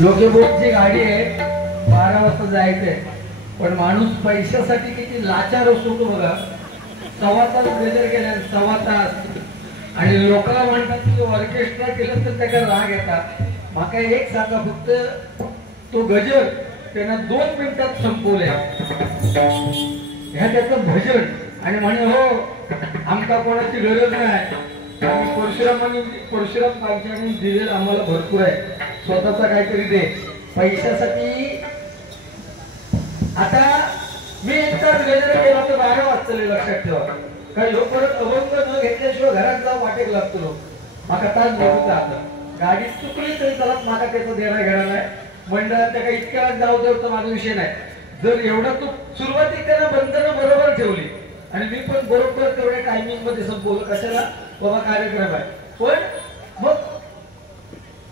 लोकेबोटची गाडी आहे, 12 वाजता जायचंय, पण माणूस पैशासाठी किती लाचार असतो तो बघा. 1.25 तास गजर केल्या, 1.25 तास, आणि लोकांना म्हणतात की ऑर्केस्ट्रा केलं तर त्याचा राग येतात. माका एक सांगा फक्त, तो गजर त्यांना 2 मिनिटात संपवले. ह्या त्याचं भजन, आणि म्हणे हो आमका कोणाची गरज नाही, परशुराम पालख्यांनी दिलेलं आम्हाला भरपूर आहे, स्वतःचा काहीतरी दे. पैशासाठी आता मी एकटाच गजर केला तर 12 वाजतले, लक्षात ठेवा. काय ह्यो परत अभंग न घेतल्याशिवाय घरात जाऊ वाटेक लागतो. माका तास बघत राहतं, गाडी चुकली तरी त्याला माका त्याचा देणा घेणार नाही. मंडळात त्या काही इतक्या जाऊ देऊ तर माझा विषय नाही. जर एवढा तू सुरुवातीला त्यांना बंधनं बरोबर ठेवली आणि मी पण बरोबर तेवढ्या टायमिंग मध्ये संपवलं, कशाला बाबा कार्यक्रम आहे. पण मग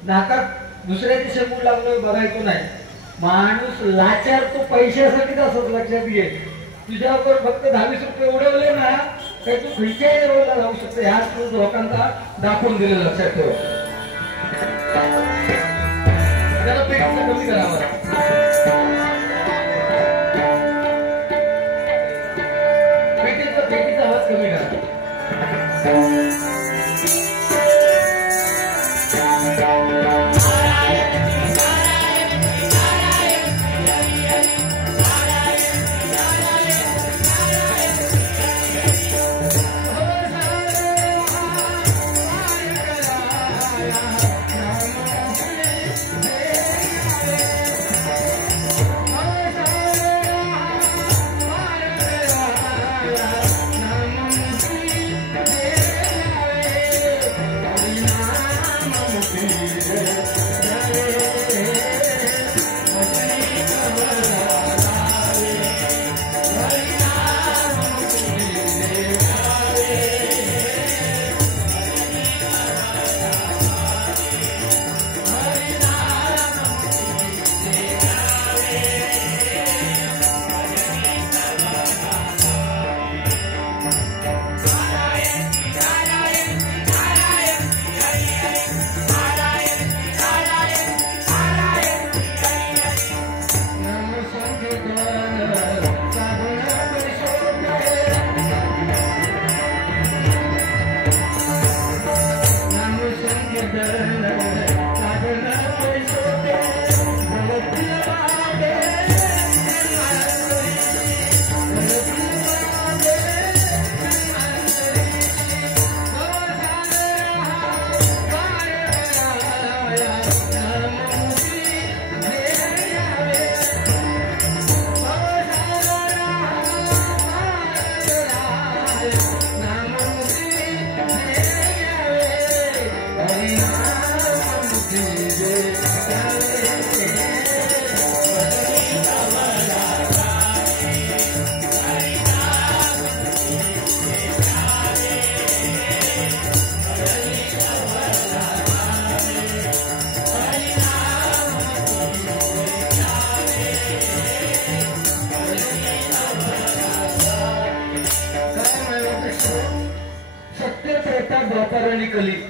नाकात दुसऱ्याची शेपूट लागलं बघायचं नाही. माणूस लाचार तो पैशासाठीच असंच, लक्षात घे. तुझ्यावर फक्त 10-20 रुपये उडवले ना तर तू खिडक्याही रोडला जाऊ शकते. ह्याच लोकांना दाखवून दिलं, लक्षात ठेव. त्याला पेटीचं कमी करावं, पेटीचा आवाज कमी करा.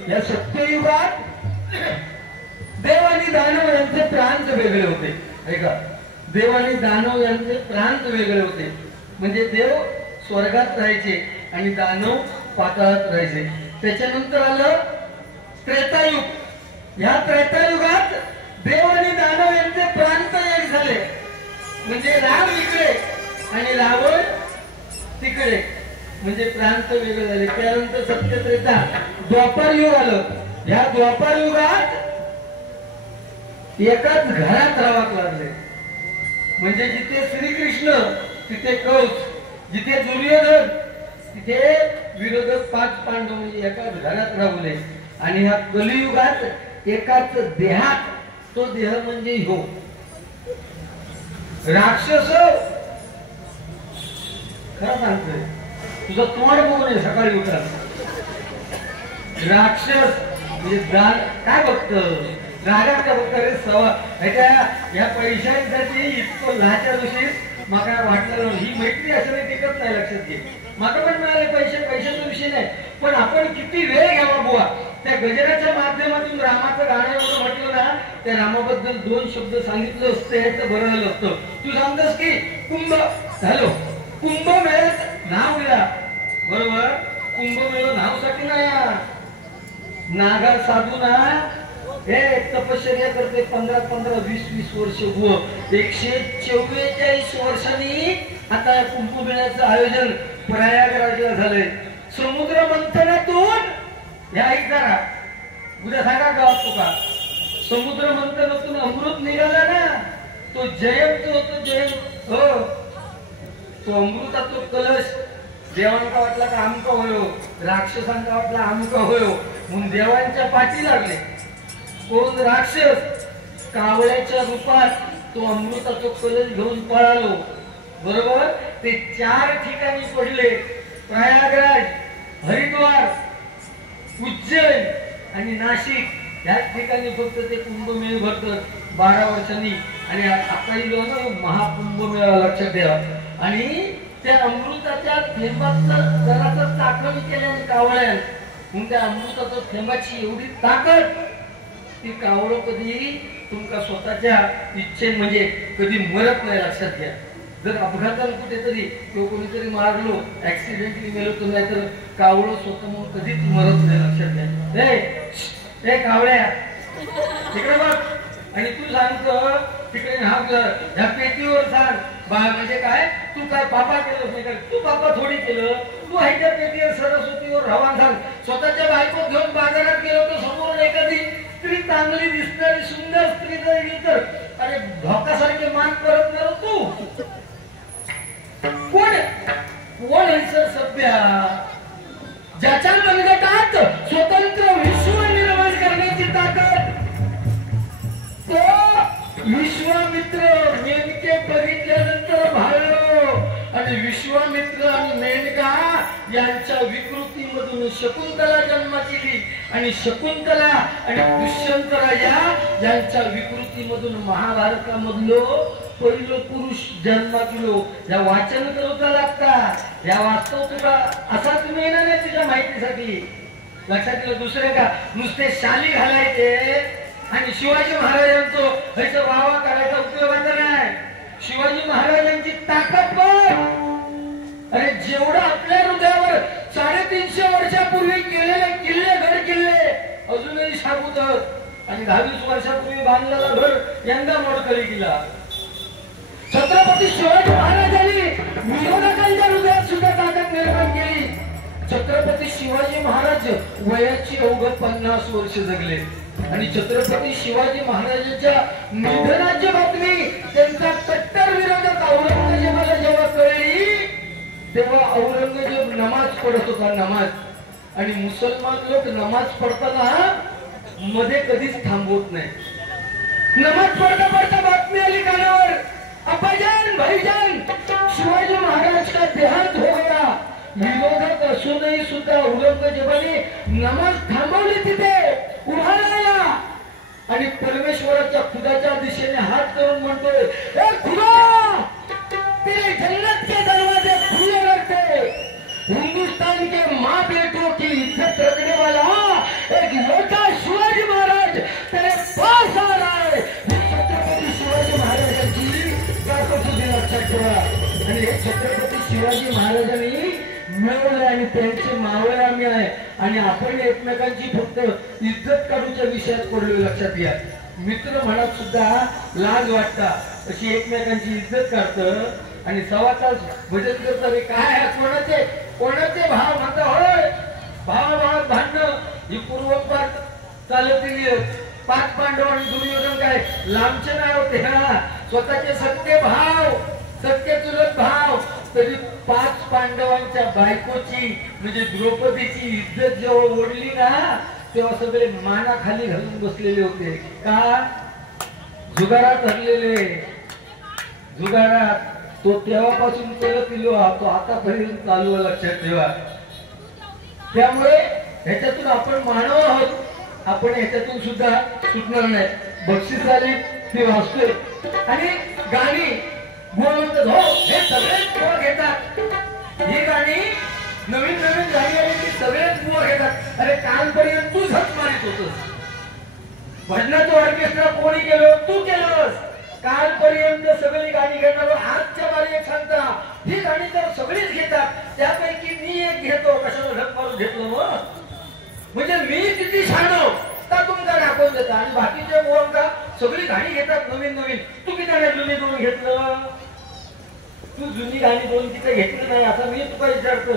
या सत्ययुगात देव आणि दानव यांचे प्रांत वेगळे होते. ऐका, देव आणि दानव यांचे प्रांत वेगळे होते. म्हणजे देव स्वर्गात राहायचे आणि दानव पाताळात राहायचे. त्याच्यानंतर आलं त्रेतायुग. ह्या त्रेतायुगात देव आणि दानव यांचे प्रांत एक झाले. म्हणजे राम इकडे आणि रावण तिकडे, म्हणजे प्रांत वेगळे झाले. त्यानंतर सत्य त्रेता द्वापार युग आलं. ह्या द्वापार युगात एकाच घरात राहावं लागले. म्हणजे जिथे श्रीकृष्ण तिथे कंस, जिथे दुर्योधन तिथे विरोधक 5 पांडव, म्हणजे एकाच घरात राहले. आणि ह्या कलियुगात एकाच देहात, तो देह म्हणजे ह्यो राक्षस. खरं सांगतोय, तुझं तोंड बघून सकाळी उठा. राक्षस म्हणजे काय बघत, रागात का बघत रे सवा. ह्या पैशांसाठी इतकं लाच्या दिवशी मला वाटलं ही मैत्री असं नाही, टिकत नाही. लक्षात घे, मला पण मिळाले पैसे, पैशाचा विषय नाही. पण आपण किती वेळ घ्यावा बुवा. त्या गजराच्या माध्यमातून रामाचं गाणं एवढं म्हटलं ना त्या रामाबद्दल दोन शब्द सांगितलं असते तर बरं झालं असतं. तू सांगतोस की कुंभमेळ्यात नाव घ्या, बरोबर. कुंभमेळा नावासाठी नाही, नागा साधू ना हे तपश्चर्या करते 15-15, 20-20 वर्ष. 144 वर्षांनी आता या कुंभमेळ्याचं आयोजन प्रयागराजला झालंय. समुद्र मंथनातून या एक जरा उद्या सांगा गावात तुका समुद्र मंथनातून अमृत निघाला ना, तो जयंत होतो, जयंत हो. तो अमृताचा कलश देवांका वाटला का आमका होयो, राक्षसांका वाटला आमका होयो, म्हणून देवांच्या पाठी लागले. कोण राक्षस कावळ्याच्या रूपात तो अमृताचा कलश घेऊन पळालो, बरोबर. ते 4 ठिकाणी पडले, प्रयागराज, हरिद्वार, उज्जैन आणि नाशिक या ठिकाणी फक्त ते कुंभमेळे भरतात 12 वर्षांनी. आणि आताही महाकुंभमेळा लक्षात ठेवा. आणि त्या अमृताच्या थेंबाचं जराचा चाकरी केल्याने कावळ्या, म्हणून त्या अमृताच्या थेंबाची एवढी ताकद ती कावळं कधी तुमका स्वतःच्या इच्छे म्हणजे कधी मरत नाही, लक्षात घ्या. जर अपघाताला कुठेतरी किंवा कोणीतरी मारलो, ऍक्सिडेंटली मेलो तर नाही, तर कावळं स्वतः म्हणून कधीच मरत नाही, लक्षात घ्या. कावळ्या तिकडे बघ आणि तू सांगतो तिकडे ह्या पेटीवर सांग म्हणजे काय, तू काय पापा केलं नाही का, तू पापा थोडी केलं, तू ह्याच्या पेटीवर सरस्वतीवर रवान सांग. स्वतःच्या बायको घेऊन बाजारात गेलो तर समोर एखादी स्त्री चांगली दिसणारी सुंदर स्त्री जर गेली तर अरे धोकासारखे मान परत नाही तू. कोण सभ्या ज्याच्या मनगटात स्वतंत्र विश्व निर्माण करण्याची ताकद, तो विश्वामित्र नेमके बघितल्यानंतर भाळलो. आणि विश्वामित्र आणि मेनका यांच्या विकृतीमधून शकुंतला जन्मात येली आणि शकुंतला आणि दुष्यंत राजा यांच्या विकृतीमधून महाभारतामधलो पहिलो पुरुष जन्मात येलो. या वाचन करूचा लागता, या वास्तव तुला असा तुम्ही येणार नाही तुझ्या माहितीसाठी, लक्षात ठेव. दुसरे का नुसते शाली घालायचे आणि शिवाजी महाराजांचं ह्याचा वावा करायचा उपयोगाचा नाही. शिवाजी महाराजांची ताकद बघ. अरे जेवढं आपल्या हृदयावर 350 वर्षापूर्वी केलेले किल्ले, गड किल्ले अजूनही शाबूत आणि 22 वर्षापूर्वी बांधलेला घर यंदा मोडकळी केला. छत्रपती शिवाजी महाराजांनी विरोधकांच्या हृदयात सुद्धा ताकद निर्माण केली. छत्रपती शिवाजी महाराज वयाची अवघ 50 वर्ष जगले आणि छत्रपती शिवाजी महाराजांच्या निधनाची बातमी त्यांचा कट्टर विरोधक औरंगजेबाला जेव्हा कळली तेव्हा औरंगजेब नमाज पडत होता, नमाज. आणि मुसलमान लोक नमाज पडताना मध्ये कधीच थांबवत नाही. नमाज पडता पडता बातमी आली कानावर, अब्बाजान भाईजान शिवाजी महाराज का देहांत हो गया. विरोधक असूनही सुद्धा औरंगजेबाने नमाज थांबवली, तिथे उभा राहिला आणि परमेश्वराच्या खुदाच्या दिशेने हात करून म्हणतोय, ए खुदा तेरे जन्नत के दरवाजे खुले रखते, हिंदुस्तान के माँ बेटों की इज्जत रखने वाला एक लौटा शिवाजी महाराज तेरे पास आ रहा है. छत्रपती शिवाजी महाराजांची लक्षात ठेवा. आणि हे छत्रपती शिवाजी महाराजांनी मिळवले आणि त्यांचे मावळे आम्ही आहे आणि आपण एकमेकांची फक्त इज्जत काढूच्या विषयात पडलो, लक्षात घ्या. मित्र म्हणत सुद्धा लाज वाटता अशी एकमेकांची इज्जत काढत आणि सव्वा तास भजन करतात. काय कोणाचे कोणाचे भाव म्हणता, होय भावाभावात भांडणं ही पूर्वपार चालत गेली. 5 पांडव आणि दुर्योधन काय लांबचे नाही होते, स्वतःचे सत्य भाव, सत्य चुलत भाव. तरी 5 पांडवांच्या बायकोची म्हणजे द्रौपदीची इज्जत जेव्हा ओढली ना तेव्हा सगळे माना खाली घालून बसलेले होते. का? जुगारात हरलेले, जुगारात. तो तेव्हापासून करत इलो तो आतापर्यंत चालू, लक्षात ठेवा. त्यामुळे ह्याच्यातून आपण मानव आहोत, आपण ह्याच्यातून सुद्धा सुटणार नाही. बक्षीस आली ती वाचतोय आणि गाणी बोलत हो हे सगळेच बुवा घेतात. ही गाणी नवीन गाणी आली की सगळेच बुवा घेतात. अरे कालपर्यंत तू झक मारित होतोस, भजनाचं ऑर्केस्ट्रा कोणी केलं? तू केलंस. कालपर्यंत सगळी गाणी घेणार, आजच्या बारी एक सांगता ही गाणी तर सगळीच घेतात, त्यापैकी मी एक घेतो. कशाला झक मारून घेतलं मग? म्हणजे मी किती छानो का तुमचा दाखवून देता आणि बाकीचे बोल का सगळी गाणी घेतात नवीन नवीन. तू किती जुनी दोन घेतलं? तू जुनी गाणी दोन तिथे घेतली नाही. आता मी तुला विचारतो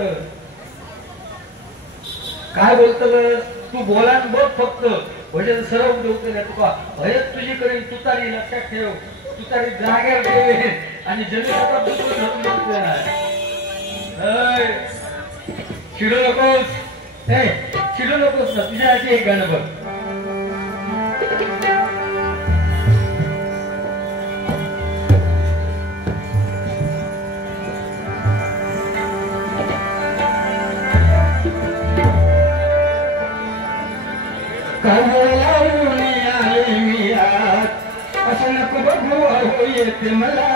काय बोलतं? तू बोला बघ फक्त भजन सरळ देऊ नाही तुका भयत तुझी करेन. तुतारी लक्षात ठेव, तुतारी जाग्यावर ठेवे आणि जमिनीचा चिडू नकोस. हे चिडू नकोस ना, तुझ्यासाठी एक गाणं बघ. असं नको बघू अहो येते मला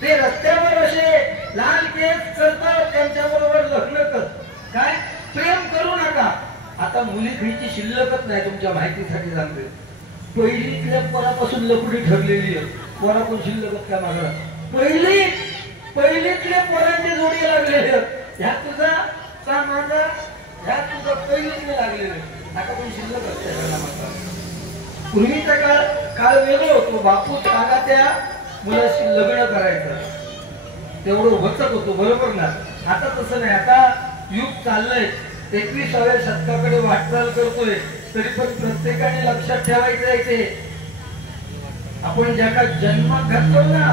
ते रस्त्यावर असे लाल केस करतात, त्यांच्याबरोबर लग्न कर. काय प्रेम करू नका. आता मुली खीची शिल्लकच नाही. तुमच्या माहितीसाठी सांगते, पहिलीतल्या पोरापासून लपडी ठरलेली आहे. पोरापासून शिल्लकच काय मागणार? पहिलीतल्या पोरांचे जोडी लागलेले आहेत. ह्या तुझा चा माझा ह्या तुझा पहिलीतले लागलेले. आता कोण शिल्लक असते? पूर्वीचा काळ वेगळा होतो. बापू सांगा त्या मुलाशी लग्न करायचं तेवढं वचक होतो, बरोबर ना? आता तसं नाही. आता युग चाललंय, 21व्या शतकाकडे वाटचाल करतोय. तरी पण प्रत्येकाने लक्षात ठेवायचं आहे ते आपण ज्याका जन्मात घालतो ना,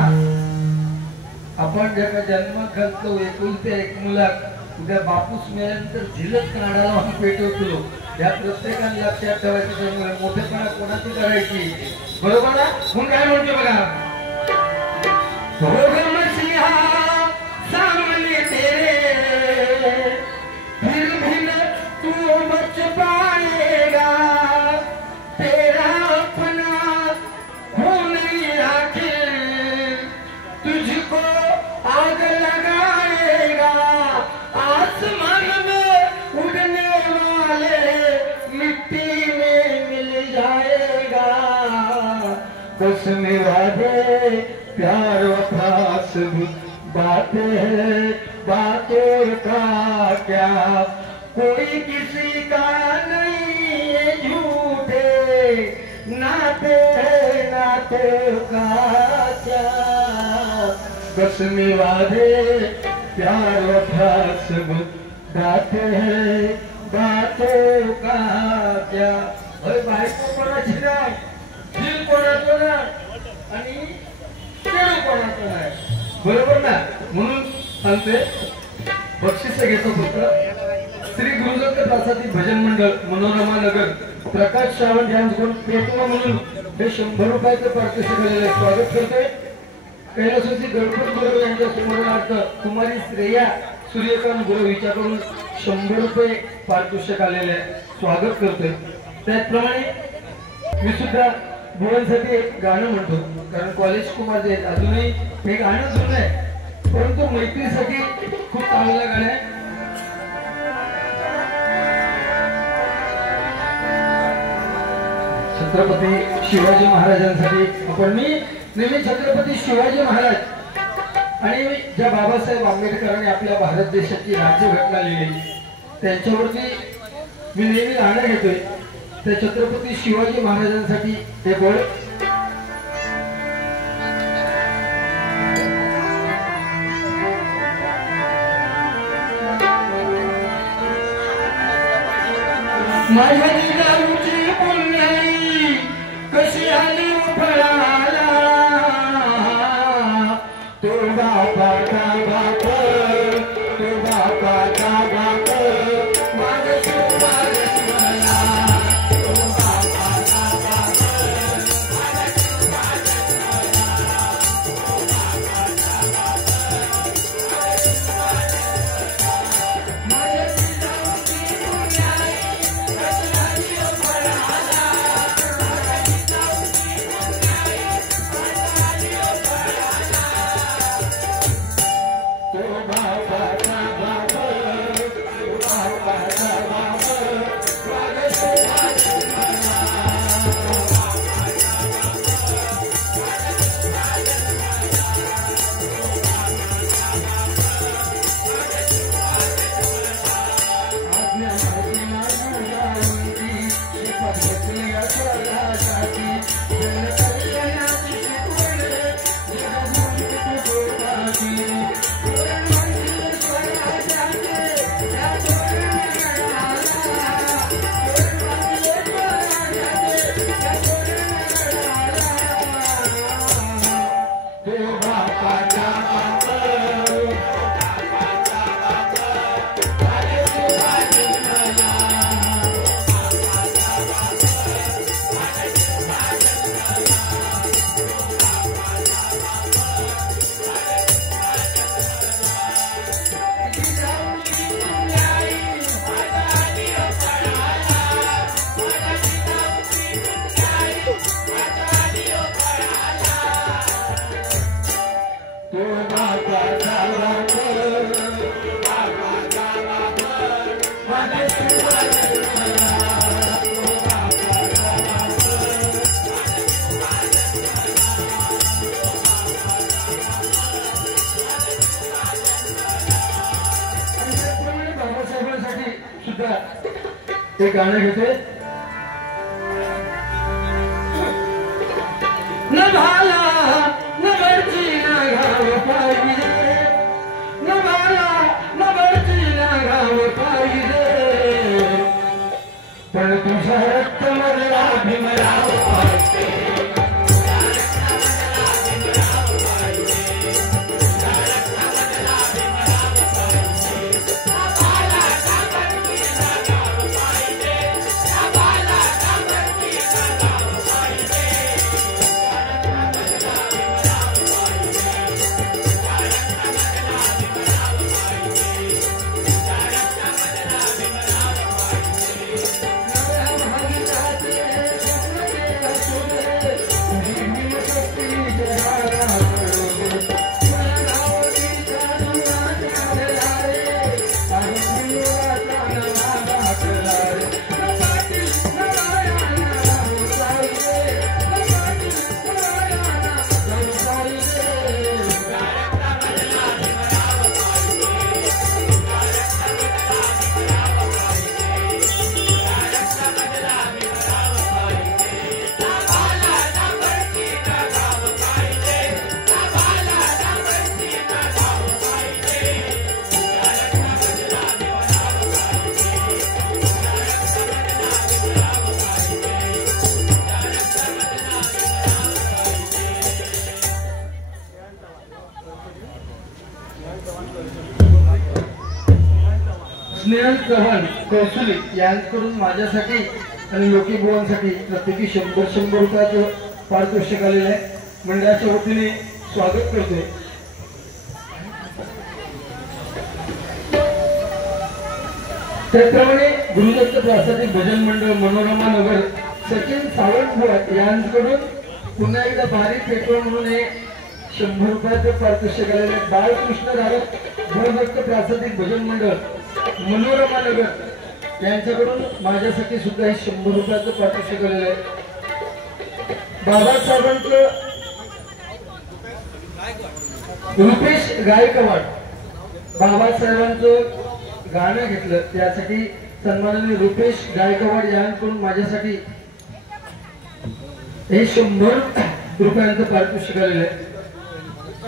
आपण ज्याका जन्मात घालतो एकुलत्या एक मुलात, उद्या बापूस मिळाल्यानंतर झिलच काढायला आम्ही पेटवतो. या प्रत्येकाने लक्षात ठेवायचं. त्यामुळे मोठेपणा कोणाची करायची, बरोबर ना? म्हणून काय म्हणतो बघा, मसीहा सामने तेरे फिर भी न तू बच पाएगा, तेरा अपना हो नहीं आखिर तुझको आग लगाएगा. आसमान में उड़ने वाले मिट्टी में मिल जाएगा. कसम वादे प्यार वफा सब बातें हैं, बातों का क्या कोई किसी का नहीं है. झूठे नाते नाते का क्या. कसम वादे प्यार वफा सब बातें हैं, बातों का क्या. अरे बायको कोणाची नाही, दिल कोणाचं नाही आणि कोणाचं नाही, बरोबर ना? म्हणून सांगते बक्षीस घेतो फक्त. श्री गुरुदत्त दासाती भजन मंडळ मनोरमा नगर प्रकाश सावंत यांच्याकडून पेटवा म्हणून हे 100 रुपयाचं पारितोषिक आलेलं आहे. स्वागत करतोय. कैलासवासी गणपत गुरु यांच्या स्मरणार्थ कुमारी श्रेया सूर्यकांत गुरु हिच्याकडून 100 रुपये पारितोषिक आलेले आहे. स्वागत करतोय. त्याचप्रमाणे मी सुद्धा मुलांसाठी एक गाणं म्हणतो, कारण कॉलेज कुमार जे अजूनही हे गाणं जुनं आहे, परंतु मैत्रीसाठी खूप चांगलं गाणं आहे. छत्रपती शिवाजी महाराजांसाठी आपण मी नेहमी छत्रपती शिवाजी महाराज आणि ज्या बाबासाहेब आंबेडकरांनी आपल्या भारत देशाची राज्यघटना लिहिली त्यांच्यावरती मी नेहमी गाणं घेतोय त्या छत्रपती शिवाजी महाराजांसाठी हे बोल माझ्या जिजाऊची पुण्याई कशी आली फळाला तो बापाचा बाप तो बापाचा बाप माझं सुभाष मला तो बापाचा बाप माझं सुभाष मला तो बापाचा बाप माझ्या जिजाऊची पुण्याई कशी आली फळाला माझ्या जिजाऊची पुण्याई कशी आली फळाला तो बापाचा बाप तो बापाचा बाप माझं सुभाष मला आज्ञा माझी माझी जाऊंची शिकवत घेतली स्वरासाठी जन कल्याणाची शिकवण जगभूमी तुझोबाची धोरण म्हणते स्वराजाचे या धोरणाला धोरण म्हणते स्वराजाचे या धोरणाला तो बापाचा बाप बापाचा बाप माझे सुभाष मला जिजाऊची पुण्याई माझा आली फळाला माझ्या जिजाऊची पुण्याई माझा आली फळाला तो बापाचा बाप बापाचा बाप माझे सुभाष मला तो बापाचा बाप माझे सुभाष आणि त्याचप्रमाणे बाबासाहेबांसाठी सुद्धा ते गाणं घेतोय न भाला न बरची न घाव पाहिजे न भाला न बरची न घाव पाहिजे पण तुझा रक्त मधला भीमराव पाहिजे स्नेहल चव्हाण कौशली यांच्याकडून माझ्यासाठी आणि लोकी बुवांसाठी प्रत्येकी 100 रुपयाचं पारितोषिक आलेलं आहे. मंडळाच्या वतीने स्वागत करतोय. त्याप्रमाणे गुरुदत्त प्रासादिक भजन मंडळ मनोरमा नगर सचिन सावंत बुवा यांच्याकडून पुन्हा एकदा भारी पेट्रोल म्हणून हे 100 रुपयाचं पारितोषिक आलेलं आहे. बाळकृष्ण धारक गुरुदत्त प्रासादिक भजन मंडळ मनोरमा नगर यांच्याकडून माझ्यासाठी सुद्धा हे 100 रुपयाचं पारितोषिक आलेलं आहे. बाबासाहेबांचं रुपेश गायकवाड बाबासाहेबांचं गाणं घेतलं त्यासाठी सन्माननीय रुपेश गायकवाड यांकडून माझ्यासाठी हे 100 रुपयांचं पारितोषिक आलेलं आहे.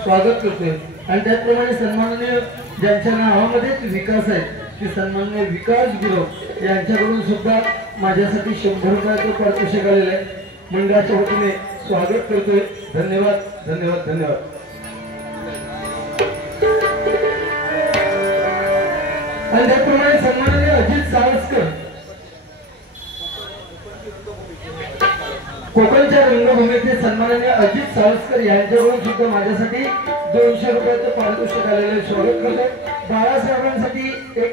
स्वागत करतोय. आणि त्याचप्रमाणे सन्माननीय ज्यांच्या नावामध्येच विकास आहे ते सन्माननीय विकास गुरव यांच्याकडून सुद्धा माझ्यासाठी 100 रुपयाचं पारितोषिक आलेलं आहे. मंडळाच्या वतीने स्वागत करतोय. धन्यवाद धन्यवाद धन्यवाद. आणि त्याचप्रमाणे सन्माननीय अजित सावस्कर कोकणच्या रंगभूमीचे सन्माननीय अजित सावस्कर यांच्याकडून सुद्धा माझ्यासाठी 200 रुपयाचं पारितोषिक आलेलं स्वागत करतो. बाळासाहेबांसाठी एक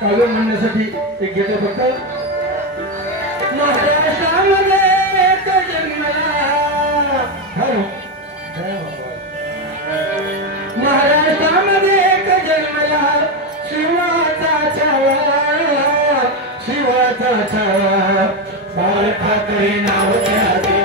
काव्य म्हणण्यासाठी एक घेतो फक्त. महाराष्ट्रामध्ये एक जन्मला महाराष्ट्रामध्ये एक जन्मला शिवाचा छावा बाळ ठाकरे नाव त्याचे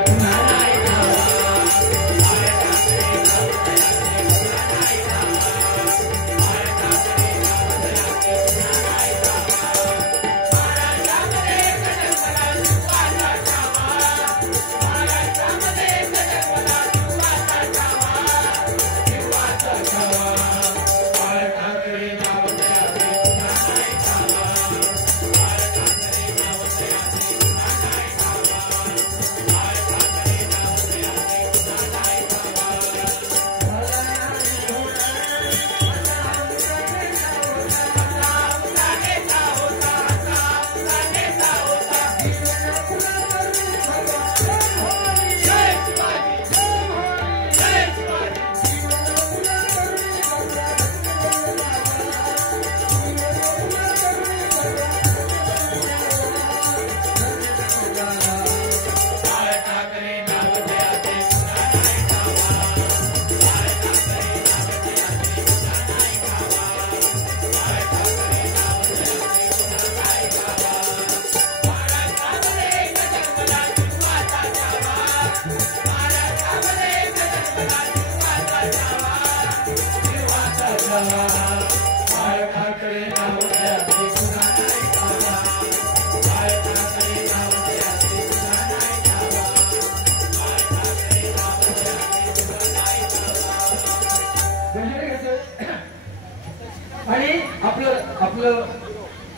आणि आपलं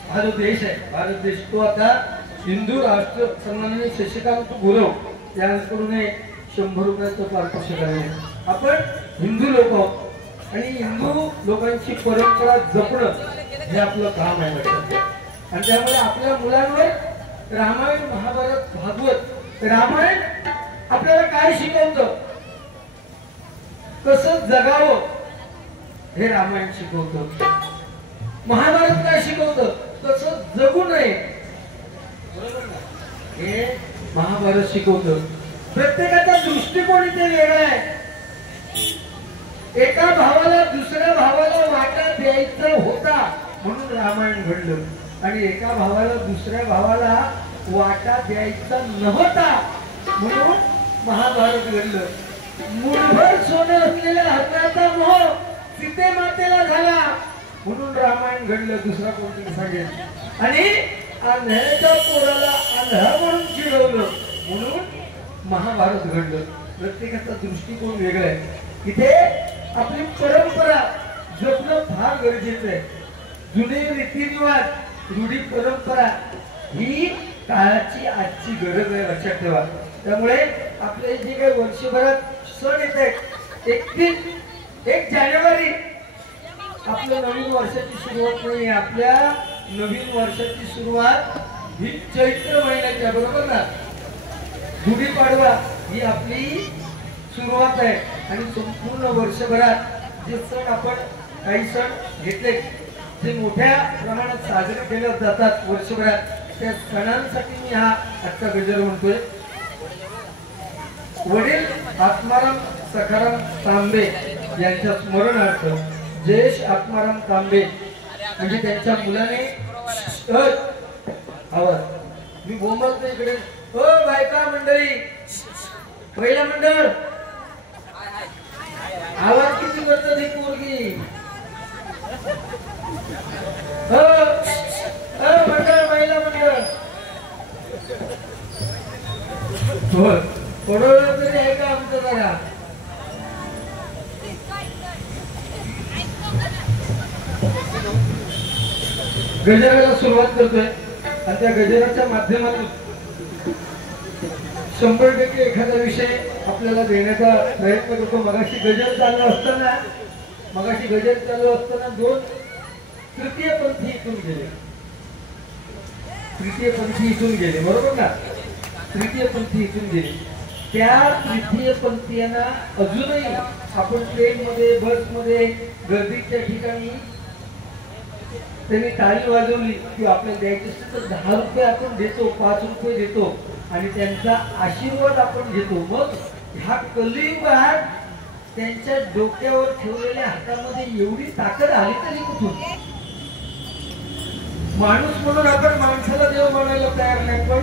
भारत देश आहे. भारत देश तो आता हिंदू राष्ट्र सन्माननीय शशिकांत गुरव यांच्याकडून 100 रुपयाचं पारितोषिक आहे. आपण हिंदू लोक आहोत आणि हिंदू लोकांची परंपरा जपणं हे आपलं काम आहे लक्षात. आणि त्यामुळे आपल्या मुलांवर रामायण महाभारत भागवत रामायण आपल्याला काय शिकवतं, कसं जगावं हे रामायण शिकवतं. महाभारत काय शिकवतं, कसं जगू नये हे महाभारत शिकवतं. प्रत्येकाचा दृष्टिकोन इथे वेगळा आहे. एका भावाला दुसऱ्या भावाला वाटा द्यायचा होता म्हणून रामायण घडलं आणि एका भावाला दुसऱ्या भावाला वाटा द्यायचा नव्हता म्हणून महाभारत घडलं. मुठभर सोनं असलेल्या हरणाचा मोह सीते मातेला झाला म्हणून रामायण घडलं. दुसरा कोणतरी सांगेल. आणि आंधळ्याच्या पोराला आंधळा म्हणून चिडवलं म्हणून महाभारत घडलं. प्रत्येकाचा दृष्टिकोन वेगळा आहे. इथे आपली परंपरा जपणं फार गरजेचं आहे. जुने रीतिरिवाज रूढी परंपरा ही काळाची आजची गरज आहे लक्षात ठेवा. त्यामुळे आपले जे काही वर्षभरात सण येत आहेत 1 जानेवारी आपल्या नवीन वर्षाची सुरुवात नाही. आपल्या नवीन वर्षाची सुरुवात ही चैत्र महिन्याच्या बरोबर ना. गुढीपाडवा ही आपली सुरुवात आहे आणि संपूर्ण वर्षभरात जे सण आपण काही सण घेतले जे मोठ्या प्रमाणात साजरे केले जातात वर्षभरात त्या सणांसाठी मी हा आजचा गजर म्हणतोय. वडील आत्माराम सखाराम तांबे यांच्या स्मरणार्थ जयेश आत्माराम तांबे म्हणजे त्यांच्या मुलाने आवाज मी बोंबलतो इकडे. बायका मंडळी पहिला मंडळ आवाज किती करतो ती पोरगी? हो मंडळ, महिला मंडळ थोडं तरी आहे का आमचं जरा? गजराला सुरुवात करतोय आणि त्या गजराच्या माध्यमातून 100% एखादा विषय आपल्याला देण्याचा प्रयत्न करतो. मगाशी गजर चालू असताना दोन तृतीयपंथी इथून गेले बरोबर ना? तृतीयपंथी इथून गेले. त्या तृतीयपंथीयांना अजूनही आपण ट्रेन मध्ये, बस मध्ये, गर्दीच्या ठिकाणी त्यांनी टाळी वाजवली की आपल्याला द्यायचे असेल तर 10 रुपये आपण देतो, 5 रुपये देतो आणि त्यांचा आशीर्वाद आपण घेतो. मग ह्या कलियुगात त्यांच्या डोक्यावर ठेवलेल्या हातामध्ये एवढी ताकद आली तरी कुठून? माणूस म्हणून आपण माणसाला देव म्हणायला तयार नाही, पण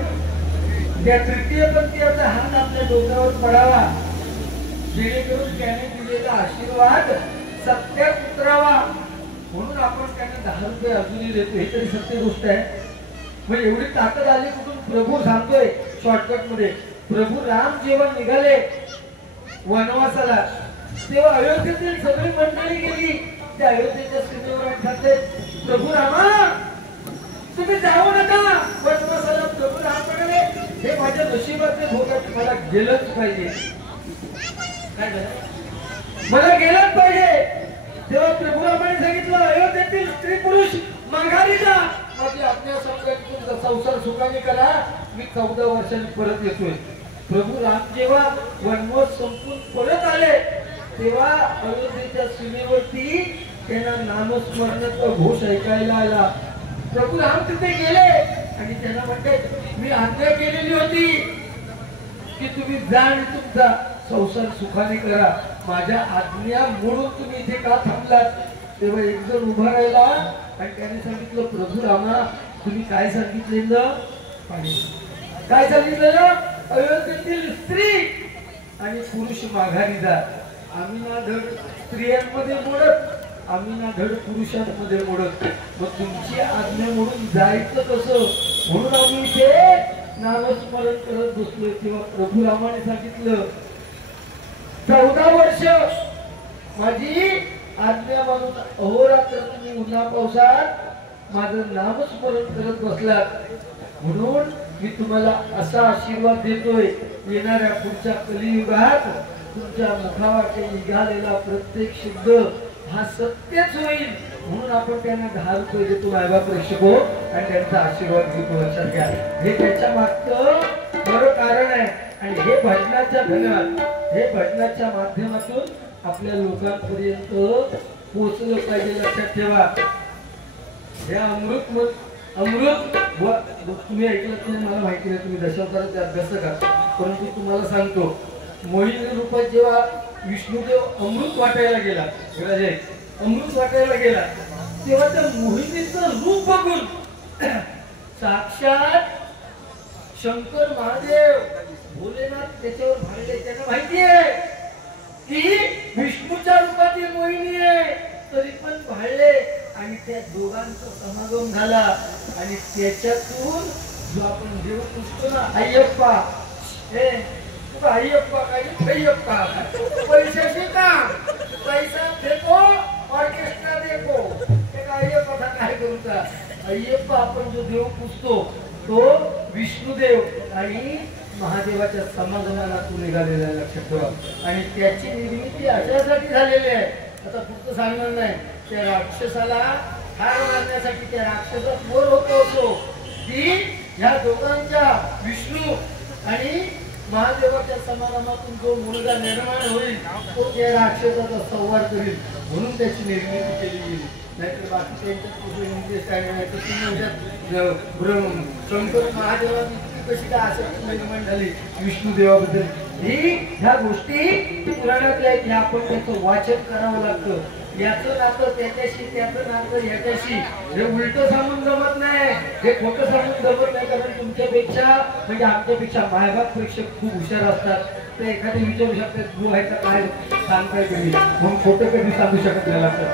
त्या तृतीयपंथीयाचा हात आपल्या डोक्यावर पडावा जेणेकरून त्याने दिलेला आशीर्वाद सत्यात उतरावा म्हणून आपण त्यांना 10 रुपये अजूनही देतो. हे तरी सत्य गोष्ट आहे. म्हणजे एवढी ताकद आली कुठून? प्रभू सांगतोय शॉर्टकट मध्ये, प्रभू राम जेव्हा निघाले वनवासाला तेव्हा अयोध्येतील सगळी मंडळी गेली. त्या अयोध्येच्या सीमेवर सांगते, प्रभू रामा तुम्ही जाऊ नका वनवासाला. प्रभू राम म्हणाले, हे माझ्या नशिबाचे भोग आहे, मला गेलंच पाहिजे. काय झालं? मला गेलंच पाहिजे. तेव्हा प्रभू रामाने सांगितलं, अयोध्येतील स्त्री पुरुष माघारी जा, माझी आज्ञा समजा संसार सुखाने करा, मी 14 वर्षांनी परत येतोय. प्रभू राम जेव्हा वनवास संपून परत आले तेव्हा अयोध्येच्या सीमेवरती त्यांना नामस्मरणाचा घोष ऐकायला आला. प्रभू राम तिथे गेले आणि त्यांना म्हणते, मी आज्ञा केलेली होती की तुम्ही जा आणि तुमचा संसार सुखाने करा, माझ्या आज्ञा मोडून तुम्ही इथे का थांबलात? तेव्हा एक जण उभा राहिला आणि त्याने सांगितलं, प्रभू रामा तुम्ही काय सांगितलेलं? काय सांगितलेलं? अयोध्येतील स्त्री आणि पुरुष माघारी जा. आम्ही ना धड स्त्रियांमध्ये मोडत, आम्ही ना धड पुरुषांमध्ये मोडत. मग तुमची आज्ञा मोडून जायचं कसं? म्हणून आम्ही इथे नामस्मरण करत बसलोय. तेव्हा प्रभू रामाने सांगितलं, 14 वर्ष माझी आज्ञा मानून अहोरात्र तुम्ही उन्हा पावसात माझं नामस्मरण करत बसलात, म्हणून मी तुम्हाला असा आशीर्वाद देतोय, येणाऱ्या पुढच्या कलियुगात तुमच्या मुखावाटे निघालेला प्रत्येक शब्द हा सत्यच होईल. म्हणून आपण त्यांना 10 रुपये देतो मायबा प्रेक्षको आणि त्यांचा आशीर्वाद घेतो. लक्षात घ्या, हे त्याच्या मागचं खरं कारण आहे. आणि हे भजनाच्या धन्यवाद, हे भजनाच्या माध्यमातून आपल्या लोकांपर्यंत पोहोचलं पाहिजे. लक्षात ठेवा, हे अमृत तुम्ही ऐकलं नाही मला माहिती नाही, तुम्ही दशावताराचे अभ्यास करा, परंतु तुम्हाला सांगतो, मोहिनी रूपात जेव्हा विष्णुदेव अमृत वाटायला गेला, अमृत वाटायला गेला तेव्हा त्या मोहिनीचं रूप बघून साक्षात शंकर महादेव भोलेनाथ त्याच्यावर भाळले. त्यांना माहिती आहे की विष्णूच्या रूपातील मोहिनी आहे, तरी पण भाळले आणि त्या दोघांचा समागम झाला. आणि त्याच्यातून जो आपण देव पुजतो ना, अय्यप्पा, हे अय्यप्पा काही अय्यप्पा, पैशाची का पैसा फेको ऑर्केस्ट्रा देखो, अय्यप्पा काय करूचा? अय्यप्पा आपण जो देव पुजतो तो विष्णुदेव आणि महादेवाच्या समागमाला तू निघालेला आहे. लक्षात ठेवा. आणि त्याची निर्मिती अशासाठी झालेली आहे, आता फक्त सांगणार नाही, त्या राक्षसाला ठार मारण्यासाठी, त्या राक्षसात मोर होतो असो की ह्या दोघांच्या विष्णू आणि महादेवाच्या समागमातून जो मुलगा निर्माण होईल तो त्या राक्षसाचा संवार करील, म्हणून त्याची निर्मिती केली गेली. नाहीतर बाकी त्यांच्यात काय नाही. शंकर महादेवाची कशी काय आसक्ती निर्माण झाली विष्णुदेवाबद्दल, ही ह्या गोष्टी पुराणातल्या आहेत. ह्या आपण त्याचं वाचन करावं लागतं. याचं नातं त्याच्याशी, त्याचं नातं याच्याशी. हे उलट सांगून जमत नाही, हे खोटं सांगून जमत नाही. कारण तुमच्यापेक्षा म्हणजे आमच्यापेक्षा मायबाप प्रेक्षक खूप हुशार असतात. ते एखादी विचारू शकते तू व्हायचं काय सांगताय कधी मग खोटं कधी सांगू शकत नाही लागतं.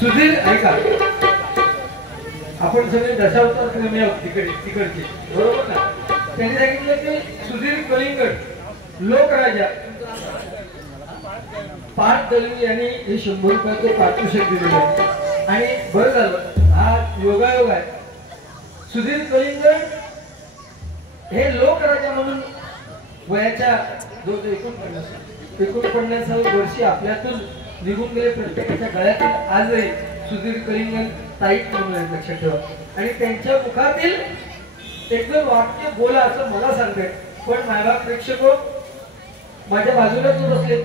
सुधीर ऐका, आपण सगळे दशावतार प्रेमी आहोत तिकडचे बरोबर ना. त्यांनी सांगितलं की सुधीर कलिंगड लोकराजा पाच दलवी यांनी हे 100 रुपयाचे पारितोषिक दिलेले आहे. आणि बरं झालं हा योगायोग आहे. सुधीर कलिंगड हे लोकराजा म्हणून वयाच्या 49 वर्षी आपल्यातून निघून गेले. प्रत्येकाच्या गळ्यातील आजही सुधीर कलिंगड ताईत म्हणून लक्षात ठेवा. आणि त्यांच्या मुखातील एक दोन वाक्य बोला असं मला सांगते. पण मायबाप प्रेक्षक माझ्या बाजूलाच बसले.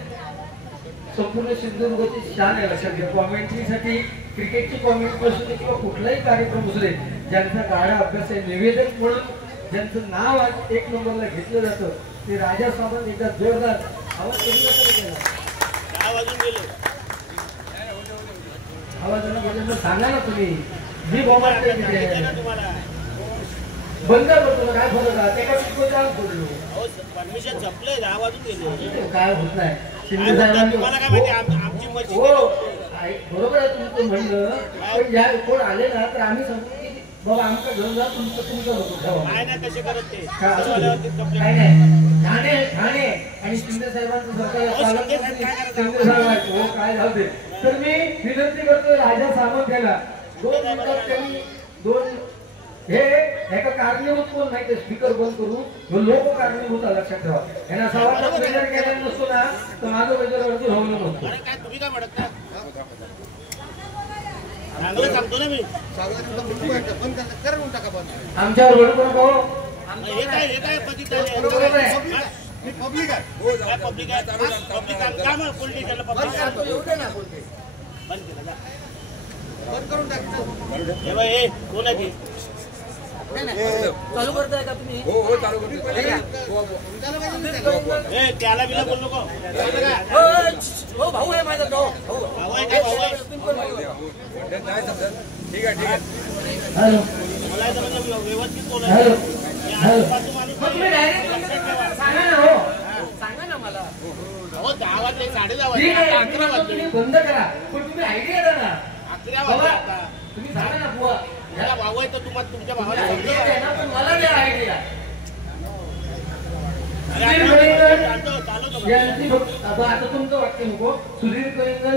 संपूर्ण सिंधुदुर्गाची शान आहे लक्षात घ्या. कॉमेंट्रीसाठी क्रिकेटची कॉमेंट्री असू दे किंवा कुठलाही कार्यक्रम असू दे, ज्यांचा गाढा अभ्यास आहे, निवेदक म्हणून ज्यांचं नाव आज 1 नंबरला घेतलं जातं ते राजा साहेबांनी एकदा जोरदार आवाज कमी कसा केला. आवाज सांगा ना तुम्ही. मी बोलते बंद करतो काय फरक आहे त्याला शिकवता बोललो परमिशन संपले 10 वाजून गेले काय होत नाही. शिंदे साहेबांनी हो बरोबर आहे तुमचं म्हणलं. पण ज्या कोण आले ना तर आम्ही सांगतो की बाबा आमचं घेऊन जा तुमचं होतो काय नाही कसे करत ते काय नाही. ठाणे आणि शिंदे साहेबांचं सरकार शिंदे साहेब हो काय झालं ते. तर मी विनंती करतो राजा सामंत याला 2 मिनिटात त्यांनी 2 हे एका कारणीभूत कोण नाही ते स्पीकर बंद करू लोक कारणीभूत लक्षात ठेवा. यांना सवाचा प्रेशर केला नसतो ना तर माझं प्रेशर वरती होऊन नसतो. तुम्ही काय म्हणत ना सांगतो ना मी आमच्यावर बरोबर नको. पब्लिक आहे पब्लिक आहे पॉलिटिशियनला बंद करून टाक. कोण आहे चालू करताय का तुम्ही. हो हो चालू करतो. त्याला बिला बोल नको. हो भाऊ आहे माझा तो भाऊ आहे काय भाऊ आहे ठीक आहे ठीक आहे. हॅलो मला व्यवस्थित बोला. हॅलो तुम्ही डायरेक्ट सांगा ना. हो सांगा ना मला. हो 10 वाजले 10:30 वाजले 11 वाजले बंद करा. पण तुम्ही आयडिया द्या ना. 11 वाजले तुम्ही सांगा ना बुवा याला भाऊ आहे तर तुम्हाला तुमच्या भावाला समजवा ना. पण मला द्या आयडिया. आता तुमचं वाक्य नको. सुधीर कलिंगड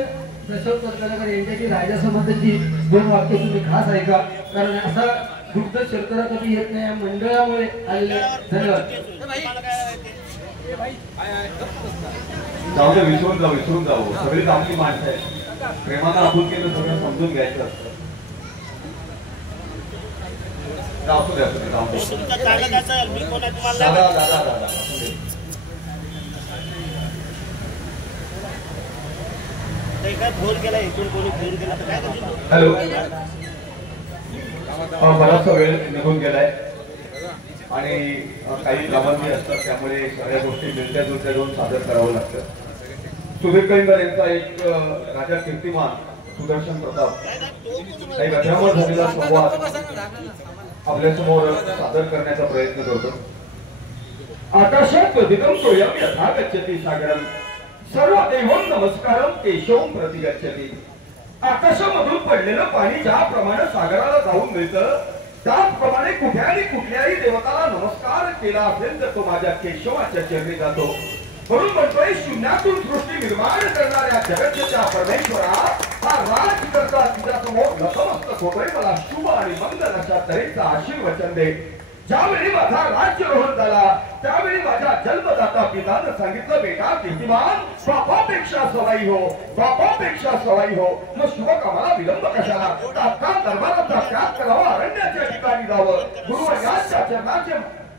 दशावतार कलाकार यांच्याची राजा समर्थाची 2 वाक्य तुम्ही खास ऐका. कारण असा दुग्ध शर्करा कधी येत नाही या मंडळामुळे आलेले. धन्यवाद. जाऊ दे विसरून जाऊ सगळीच आमची माणसं आहे. प्रेमानं आपण केलं सगळं समजून घ्यायचं असतं. हॅलो बराचसा वेळ निघून गेलाय आणि काही लाभार्थी असतात त्यामुळे सगळ्या गोष्टी मिळत्या जुळत्या जाऊन सादर करावं लागतं. सुधीर कलिंगड यांचा एक राजा कीर्तिमान सुदर्शन प्रताप काही गजरामर झालेला संवाद आपल्या समोर सादर करण्याचा प्रयत्न करतो. आकाशात कथितं सोयम यथा गच्छति सागरम सर्व देवं नमस्कारम केशवं प्रति गच्छति. आकाशामधून पडलेलं पाणी ज्याप्रमाणे सागराला जाऊन मिळतं त्याचप्रमाणे कुठल्याही देवताला नमस्कार केला असेल तर तो माझ्या केशवाच्या चरणी जातो. म्हणून म्हणतोय शून्यातून सृष्टी निर्माण करणाऱ्या जगतच्या परमेश्वरा हा राजकर्ता तुझ्यासमोर नतमस्तक होतोय. मला शुभ आणि मंगल अशा तऱ्हेचा आशीर्वचन दे. ज्यावेळी माझा राज्यरोहण झाला त्यावेळी माझ्या जन्मदाता पितानं सांगितलं बेटा कीर्तिमान बापापेक्षा सवाई हो बापापेक्षा सवाई हो. मग शुभ कामाला विलंब कशाला. तात्काळ दरबाराचा त्याग करावा अरण्याच्या ठिकाणी जावं. गुरुवर्यांच्या चरणाचे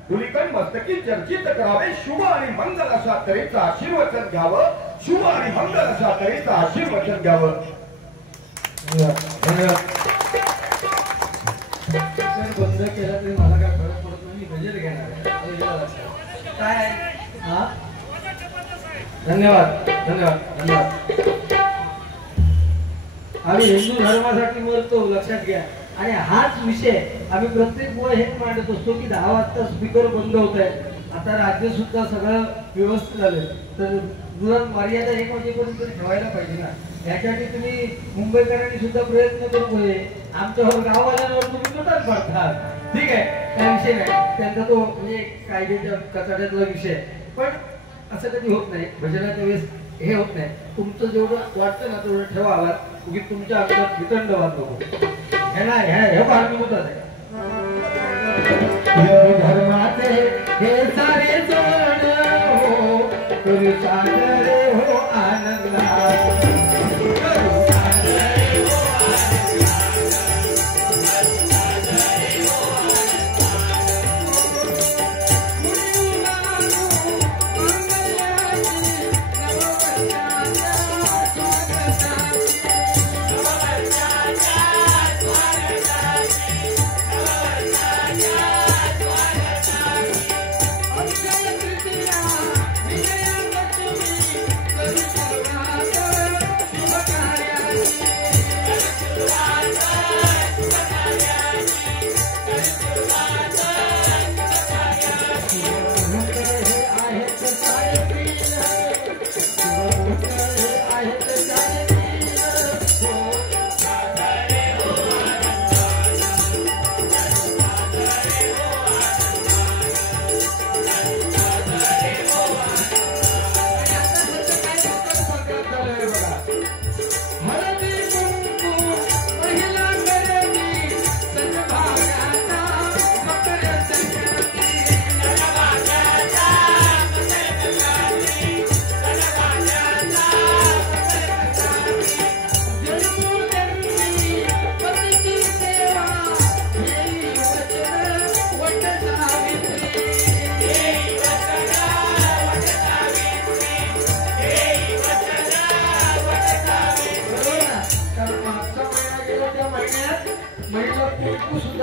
धुलीकण मस्तकी चर्चित करावे. शुभ आणि मंगल अशा तऱ्हेचं आशीर्वचन घ्यावं. शुभ आणि मंगल अशा तऱ्हेचं आशीर्वचन घ्यावं. बंद केला तरी मला काय फरक पडत नाही. गजर घेणार काय. हा धन्यवाद धन्यवाद धन्यवाद. आम्ही हिंदू धर्मासाठी बोलतो लक्षात घ्या. आणि हाच विषय आम्ही प्रत्येक वेळ हेच मांडत असतो की 10 वाजता स्पीकर बंद होत आहे. आता राज्य सुद्धा सगळं व्यवस्थित झालं तर दुरान मर्यादा 1 वाजेपर्यंत ठेवायला पाहिजे ना. यासाठी तुम्ही मुंबईकरांनी सुद्धा प्रयत्न करू नये. आमच्यावर गाववाल्यांवर तुम्ही तुटत पडतात. ठीक आहे, काय विषय नाही, त्यांचा तो म्हणजे कायद्याच्या कचाट्यातला विषय. पण असं कधी होत नाही भजनाच्या वेळेस, हे होत नाही. तुमचं जेवढं वाटतं ना तेवढं ठेवा आवाज, उगीच तुमच्या अंगात वितंड वाद नको. हे फार होतात आहे. धर्माचे हे सारे सण हो करू साजरे हो आनंदात.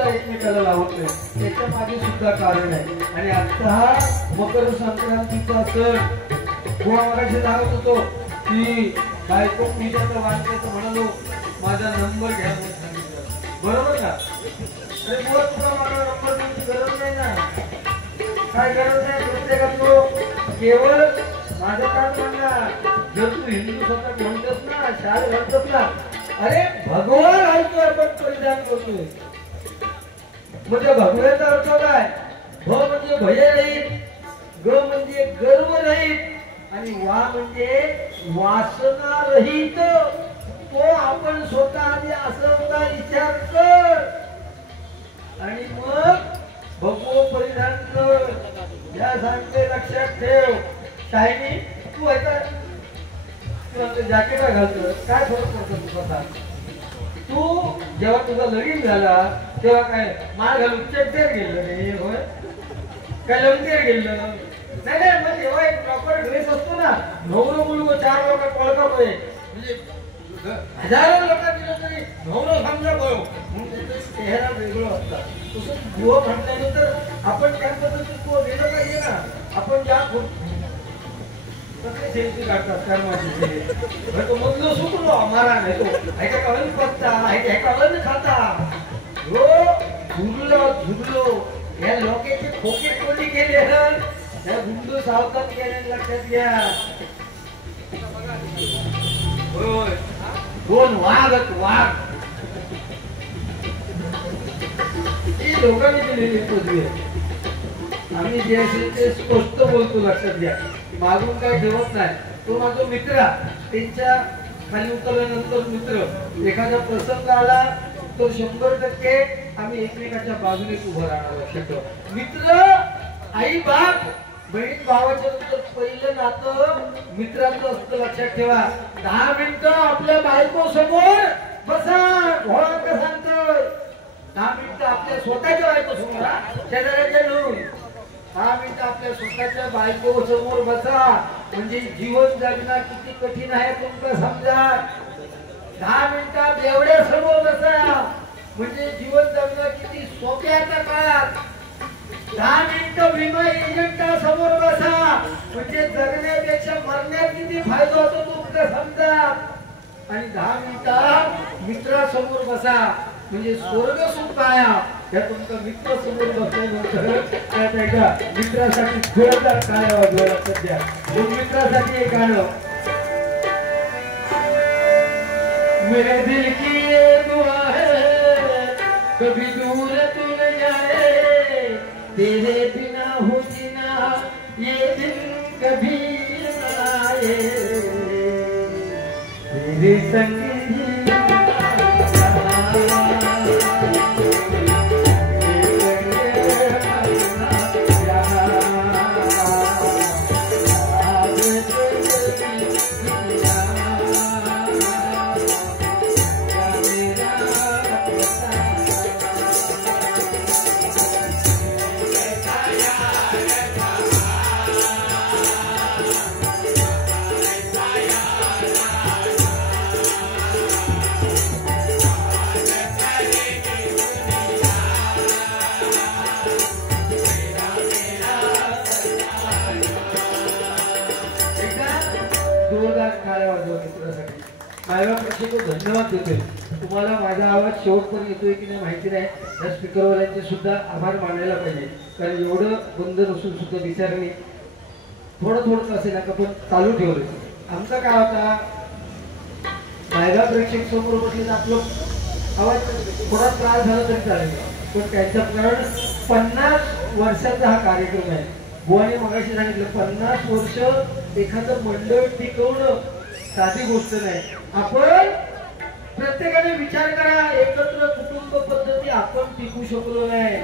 एकमेकाला लावत नाही, त्याच्या मागे सुद्धा कारण आहे. आणि आता हा मकर संक्रांतीचा सण बुवा मगाशी सांगत होतो की बायको मी त्याचं वाटलं म्हणालो माझा नंबर घ्या म्हणून सांगितलं, बरोबर का? अरे बुवा तुला माझा नंबर द्यायची गरज नाही ना. काय गरज नाही, प्रत्येकाला केवळ माझं काय म्हणणार, जर तू हिंदू स्वतः म्हणतोस ना, शाळ घालतोस ना, अरे भगवान घालतोय आपण परिधान करतोय. म्हणजे भगव्याचा अर्थ काय? भ म्हणजे भयरहित, ग म्हणजे गर्व रहित आणि वा म्हणजे वासना रहित. तो आपण स्वतः आधी असं विचार कर आणि मग भगवो परिधान कर. या सांगते लक्षात ठेव. शायनी तू ऐका जॅकेट घालतो काय फरक पडतो तुझा सांग. तू जेव्हा तुझा लगीन झाला तेव्हा काय माळ घालून चड्डेर गेलं रे? होय काय लंगेर गेलं नाही नाही. मग जेव्हा एक प्रॉपर ड्रेस असतो ना, नवरो मुलगो 4 लोक पळकातोय म्हणजे हजारो लोकांनी तरी नवरो समजा बघ म्हणून त्याचा चेहरा वेगळं असतात. तसं जीव म्हटल्यानंतर आपण त्या पद्धतीत तो गेलं पाहिजे ना. आपण ज्या सेल्फी काढतात कर्माची तो मधलो सुटलो आम्हाला नाही तो ह्याच्या काळाने बघता ह्याच्या काळाने खाता हो झुरलो या लोकांचे खोके कोणी केले त्या गुंडू सावकाश केले लक्षात घ्या. होय 2 वाघ ही लोकांनी केलेली पदवी आहे. आम्ही जे असेल ते स्पष्ट बोलतो लक्षात घ्या. मागून काय ठेवत नाही. तो माझा मित्र, त्यांच्या खाली उतरल्यानंतर मित्र एखादा प्रसंग आला तर 100% आम्ही एकमेकाच्या बाजूने उभं राहणार. लक्षात ठेवा. मित्र आई बाप बहीण भावाच्या नंतर पहिलं नातं मित्राचं असतं. लक्षात ठेवा. 10 मिनिटं आपल्या बायको समोर बसा. घोळा का सांगतोय 10 मिनिटं आपल्या स्वतःच्या बायको समोर शेजाऱ्याच्या नव्हून 10 मिनिटं आपल्या स्वतःच्या बायको समोर बसा. म्हणजे जीवन जगणं किती कठीण आहे तुमचं समजा. 10 मिनिटात एवढ्या समोर बसा म्हणजे जीवन जगणं किती सोपे आता काळात. 10 मिनिटं विमा एजंटा समोर बसा म्हणजे जगण्यापेक्षा मरण्यात किती फायदा होतो तुमचं समजा. आणि 10 मिनिटं मित्रासमोर बसा म्हणजे स्वर्ग सुख काया. या तुमचा मित्र समोर बसल्यानंतर त्यात एका मित्रासाठी जोरदार काया वाजवायला सध्या. दोन मित्रासाठी एक गाणं. मेरे दिल की ये दुआ है कभी दूर तू न जाए, तेरे बिना हो जीना ये दिन कभी न आए, तेरे संग धन्यवाद देतोय. तुम्हाला माझा आवाज शेवटपर्यंत येतोय की नाही माहिती नाही. या स्पीकरवाल्यांचे सुद्धा आभार मानायला पाहिजे, कारण एवढं बंद नसून सुद्धा विचारणे थोडं असेल नका पण चालू ठेवलं. आमचा काय होता, माझा प्रेक्षक समोर बसले तर आपलं आवाज थोडा त्रास झाला तरी चालेल, पण त्यांचं कारण 50 वर्षाचा हा कार्यक्रम आहे. बुवाने मगाशी सांगितलं 50 वर्ष एखादं मंडळ टिकवणं साधी गोष्ट नाही. आपण प्रत्येकाने विचार करा, एकत्र कुटुंब पद्धती आपण टिकू शकलो नाही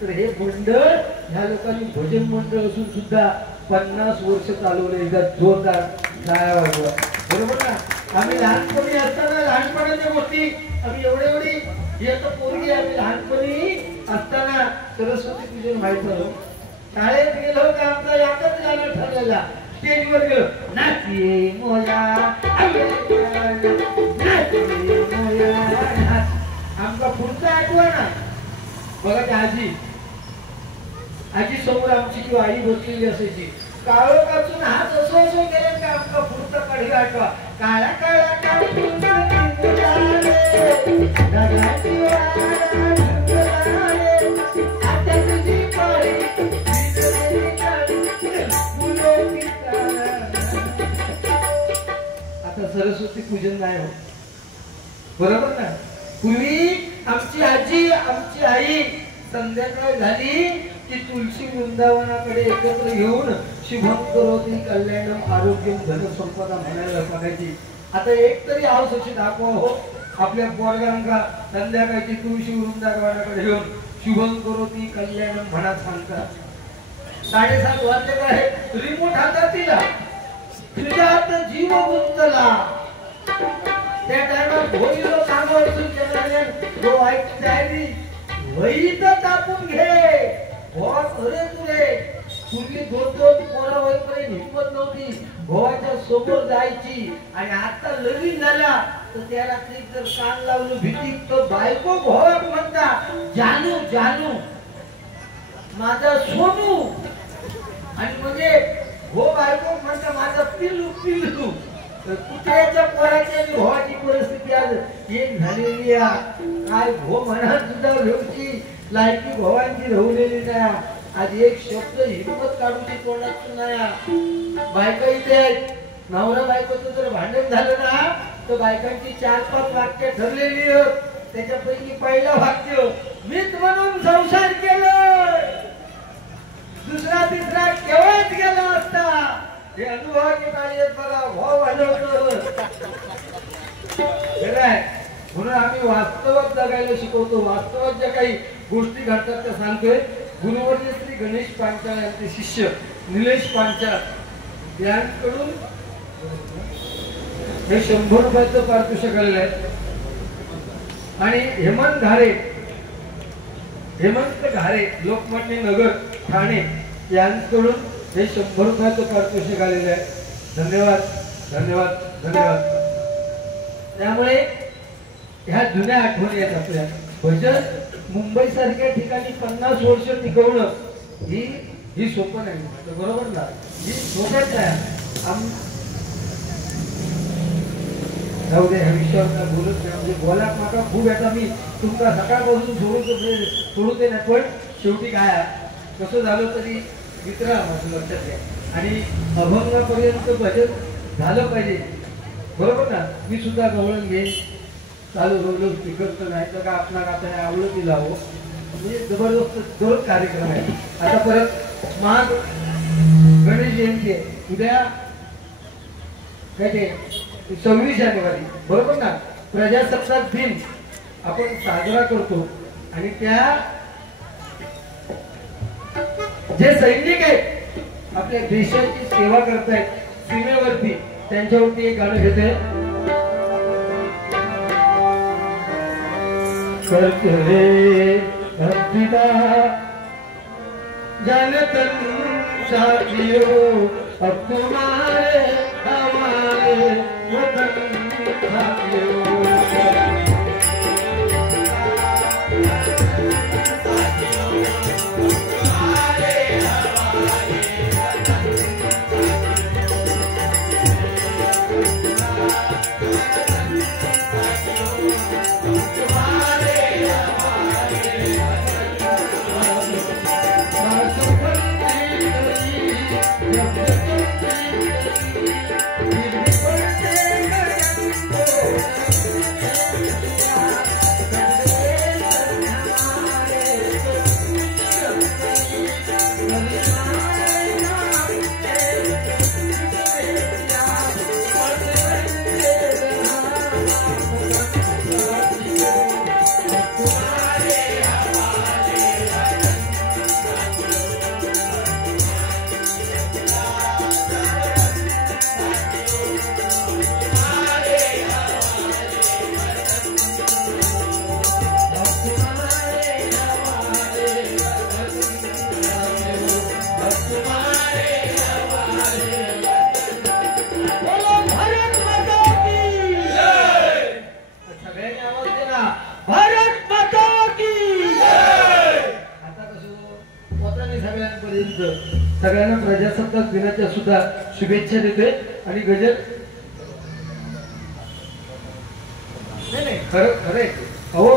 तर हे मंडळ, ह्या लोकांनी भजन मंडळ असून सुद्धा 50 वर्ष चालवले. एकदा जोरदार टाळ्या वाजवा. बरोबर ना. आम्ही लहानपणी असताना लहानपणाच्या गोष्टी आम्ही एवढी येत पोरगी आम्ही लहानपणी असताना सरस्वती पूजन माहित झालं. शाळेत गेलो का आमचा एकच गाणं ठरलेला, स्टेजवर गेलो नाचिये मोया नाचिये मोया नाच. आमचा पुढचा आठवा ना बघा की आजी समोर आमची किंवा आई बसलेली असायची. काळो काचून हात असो गेले का आमचा पुढचा कढी आठवा. काळा काळा सरस्वती पूजन नाही होत. बरोबर ना. पूर्वी आमची आजी आमची आई संध्याकाळ झाली की तुलसी वृंदावनाकडे एकत्र घेऊन शुभम करोति कल्याणम आरोग्यम धन संपदा म्हणायला सांगायची. आता एक तरी आवश्यक दाखवा हो आपल्या पोरगांका संध्याकाळची तुळशी वृंदावनाकडे घेऊन शुभम करोति कल्याणम म्हणा सांगतात. 7:30 वाजले काय रिमोट हातात दिला, तुझ्यात जीव गुंतला. त्या टायमात भोईलो कामावरसून केला जो ऐकत आहे वहीत तापून घे भोवात अरे तुरे. पूर्वी 2-2 पोरं होईपर्यंत हिंमत नव्हती भोवाच्या समोर जायची. आणि आता लग्न झाला तर त्याला जर कान लावलं भीती तर बायको भोवाक म्हणता जानू जानू माझा सोनू. आणि म्हणजे हो बायको म्हणता माझा पिल्लू पिल्लू. कुत्र्याच्या पोराची आणि भोवाची परिस्थिती आज एक झालेली आहे. काय भो म्हणत सुद्धा घेऊची लायकी भोवांची राहुलेली नाही. आज एक शब्द हिंमत काढूची कोणाच नाही. बायका इथे आहेत. नवरा बायकोचं जर भांडण झालं ना तर बायकांची 4-5 वाक्य ठरलेली आहेत. त्याच्यापैकी पहिला वाक्य मीच म्हणून संसार केलं, दुसरा तिसरा केव्हाच गेला असता. हे अनुभवाची काळी आहेत बघा. भाव म्हणून आम्ही वास्तवात जगायला शिकवतो. वास्तवात ज्या काही गोष्टी घडतात त्या सांगतोय. गुरुवर्य श्री गणेश पांचाळ यांचे शिष्य निलेश पांचाळ यांकडून हे 100 रुपयाचं पारितोषिक आलेलं आहे. आणि हेमंत घारे लोकमान्य नगर ठाणे यांकडून हे 100 रुपयाचं पारितोषिक आलेलं आहे. धन्यवाद धन्यवाद धन्यवाद. त्यामुळे ह्या जुन्या आठवणी आहेत आपल्या. भजन मुंबई सारख्या ठिकाणी 50 वर्ष टिकवणं ही सोपं नाही. बरोबर ना. ही सोपंच आहे. जाऊ दे ह्या विषयावर काय बोलत नाही म्हणजे बोलाक माका खूप आता मी तुमका सकाळपासून सोडू दे नाही पण शेवटी काय कसं झालं तरी मित्र माझं लक्षात घ्या आणि अभंगापर्यंत भजन झालं पाहिजे बरोबर ना मी सुद्धा गवळण घेईन चालू रोज तिकडचं नाही तर का आपला आता आवडत दिला हो म्हणजे जबरदस्त दोन कार्यक्रम आहे आता परत माघ गणेश जयंती आहे उद्या काय ते 26 जानेवारी बरोबर ना प्रजासत्ताक दिन आपण साजरा करतो आणि त्या जे सैनिक आहेत आपल्या देशाची सेवा करतायत सीमेवरती त्यांच्यावरती एक गाणं घेते करते रे भक्तिदा जनतन साथियों अब तुम्हारे हमारे वतन साथियों सगळ्यांना प्रजासत्ताक दिनाच्या सुद्धा शुभेच्छा देते आणि गजर नाही खरं खरं अहो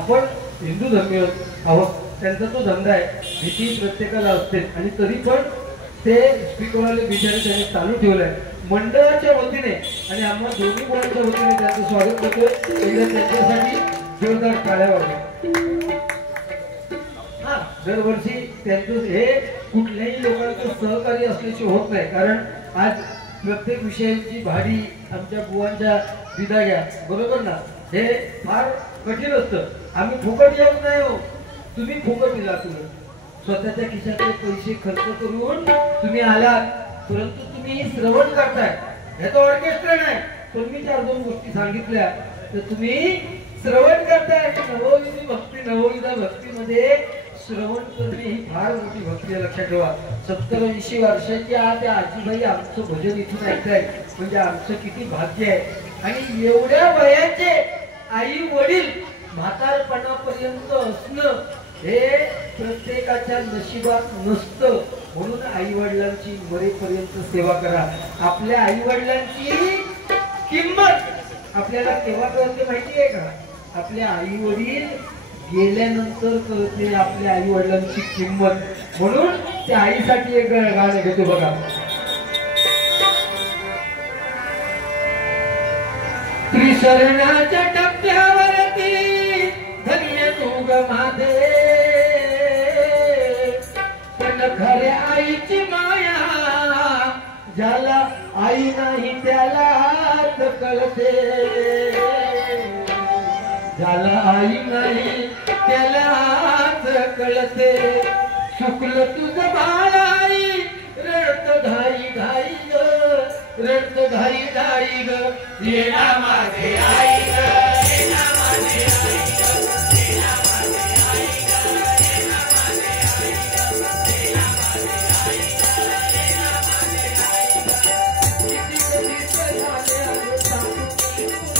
आपण हिंदू धर्मीय आहोत त्यांचा तो धंदा आहे भीती प्रत्येकाला असते आणि तरी पण ते स्पीकरवाले बिचारे त्यांनी चालू ठेवलंय मंडळाच्या वतीने आणि आम्हा दोन्ही मुलांच्या वतीने त्यांचं स्वागत करतोय एकदा त्यांच्यासाठी जोरदार टाळ्या वाजवा दरवर्षी त्यांचं हे कुठल्याही लोकांचं सहकार्य असल्याचे होत नाही कारण आज प्रत्येक विषयांची भाडी आमच्या बुवांच्या विदाग्या बरोबर ना हे फार कठीण असतं आम्ही फुकट येत नाही हो तुम्ही फुकट दिला तुम्ही स्वतःच्या खिशातले पैसे खर्च करून तुम्ही आलात परंतु तुम्ही श्रवण करताय ह्याचं ऑर्केस्ट्रा नाही पण मी 4-2 गोष्टी सांगितल्या तर तुम्ही श्रवण करताय नवोदिनी भक्ती नवोदिता भक्तीमध्ये श्रवण करणे ही फार मोठी भक्ती आहे लक्षात ठेवा 70-80 वर्षाच्या त्या आजीबाई आमचं भजन इथून ऐकताय म्हणजे आमचं किती भाग्य आहे आणि एवढ्या वयाचे आई वडील म्हातारपणापर्यंत असणं हे प्रत्येकाच्या नशिबात नसतं म्हणून आई वडिलांची मरेपर्यंत सेवा करा आपल्या आई वडिलांची किंमत आपल्याला केव्हा कळते माहिती आहे का आपल्या आई वडील गेल्यानंतर कळते आपल्या आई वडिलांची किंमत म्हणून त्या आईसाठी एक गाणं घेतो बघा त्रिशरणाच्या टप्प्यावरती धन्य तू ग माझे पण खऱ्या आईची माया ज्याला आई नाही त्याला कळते ज्याला आई नाही त्यालाच कळते शुक्ल तुझं बाळाई रडत धाई धाई ग रडत धाई धाई ग येणा माझे आई ग येणा माझे आई ग येणा माझे आई ग येणा माझे आई ग येणा माझे आई ग येणा माझे आई ग किती कधी झाले अगं सांगू की तुला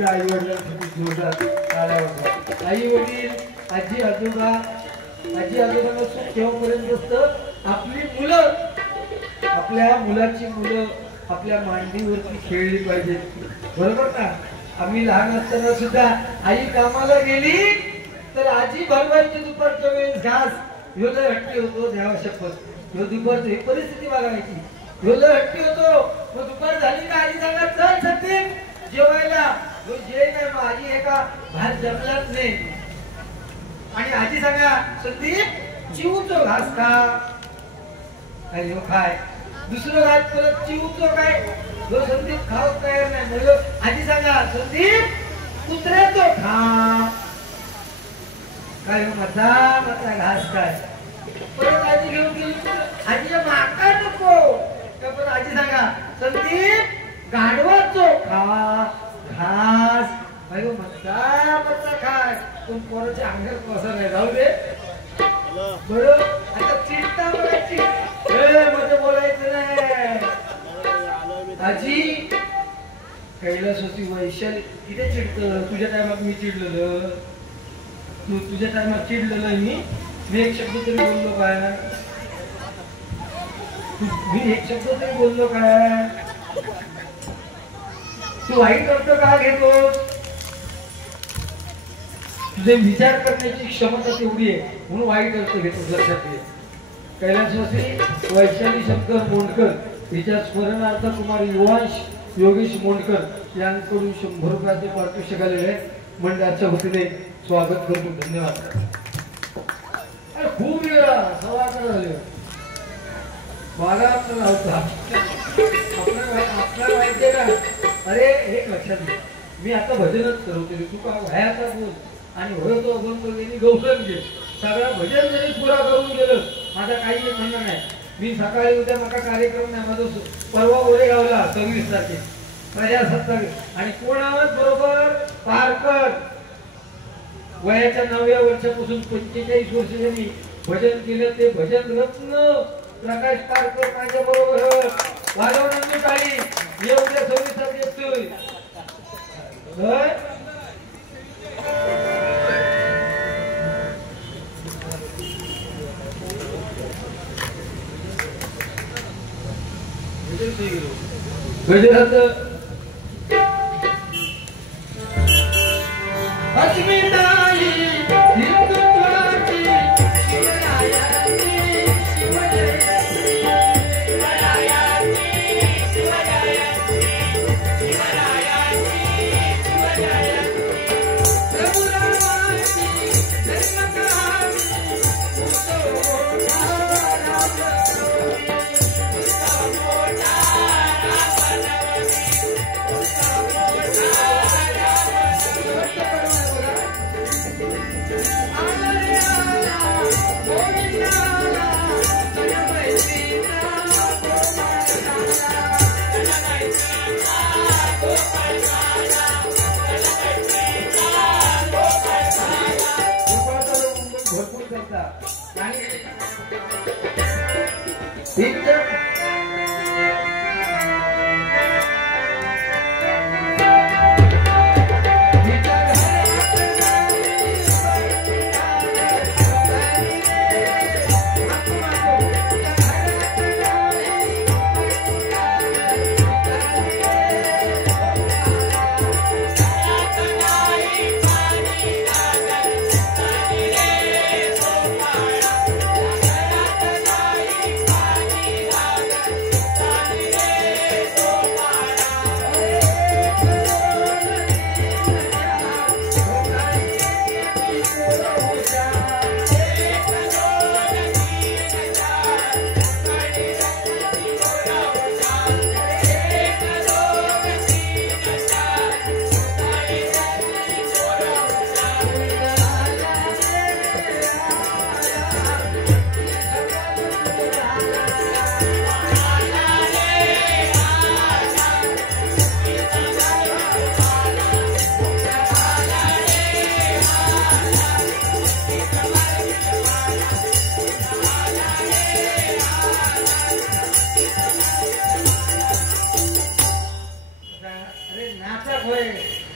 एकदा आई वडिलांसाठी जोरदार टाळ्या वाजवा. आई वडील, आजी आजोबा सुख ठेवपर्यंत आपली मुलं, आपल्या मुलाची मुलं आपल्या मांडीवरती खेळली पाहिजेत. बरोबर ना? आम्ही लहान असताना सुद्धा आई कामाला गेली तर आजी भरवायची दुपारच्या वेळेस घास. ह्यो लय हट्टी होतो, देवा शपथ. ह्यो दुपारची परिस्थिती बघायची. ह्यो लय हट्टी होतो. मग दुपार झाली का आजी सांगा चल संदीप जेवायला. ह्यो जे नाही मग आजी एका भात जमलाच नाही आणि आजी सांगा संदीप चिवतो घास खा. अरे हो खाय. दुसरं घास परत चिवतो काय. जो संदीप खाऊ तयार नाही. म्हणलं आजी सांगा संदीप कुत्र्याचो खा. काय माझा घास काय. परत आजी घेऊन गेली. आजीला माका नको. पण आजी सांगा संदीप गाढवाचो खा घास. काय मजा खाय. पण पोराच्या अंगात कसं नाही. जाऊ दे बरं. आता चिडता बघायची मध्ये बोलायचं नाही. आजी कैलास होती वैशाली किती चिडतं. तुझ्या टायमात मी चिडलेलं. तू तुझ्या टायमात चिडलेलं. मी एक शब्द तरी बोललो काय. मी एक शब्द तरी बोललो काय. तू वाईट अर्थ का घेतोस. तुझे विचार करण्याची क्षमता तेवढी आहे म्हणून वाईट अर्थ घेतोस. लक्षात घे. कैलासवासी वैशाली शंकर मोंडकर हिच्या स्मरणार्थ कुमार युवांश योगेश मोंडकर यांकडून 100 रुपयाचे पारितोषिक आलेले आहे. मंडळाच्या वतीने स्वागत करतो. धन्यवाद. खूप वेळा 11:15 झाले. 12 होता आपला माहितीये का. अरे एक लक्षात घे. मी आता भजनच करवते. तू का व्हायचा बोल आणि होय तो अभंग गौरव घे. सगळा भजन जरी पुरा करून गेलं माझा काही म्हणणं नाही. मी सकाळी उद्या माझा कार्यक्रम नाही. माझं परवा गोरेगावला 26 तारखेला प्रजासत्ताक आणि कोणावर बरोबर पारकर वयाच्या 9व्या वर्षापासून 45 वर्ष त्यांनी भजन केलं. ते भजन रत्न प्रकाश पारकर माझ्या बरोबर वाजवणार टाळी. एवढ्या 26 तारखेला गजरात अस्मिताई हिंदुत्वाची शिवरायाची शिवजयंती. शिवरायाची शिवजयंती. शिवरायाची शिवजयंती. प्रभुरामाची जन्मकहाणी. भरपूर करतात आणि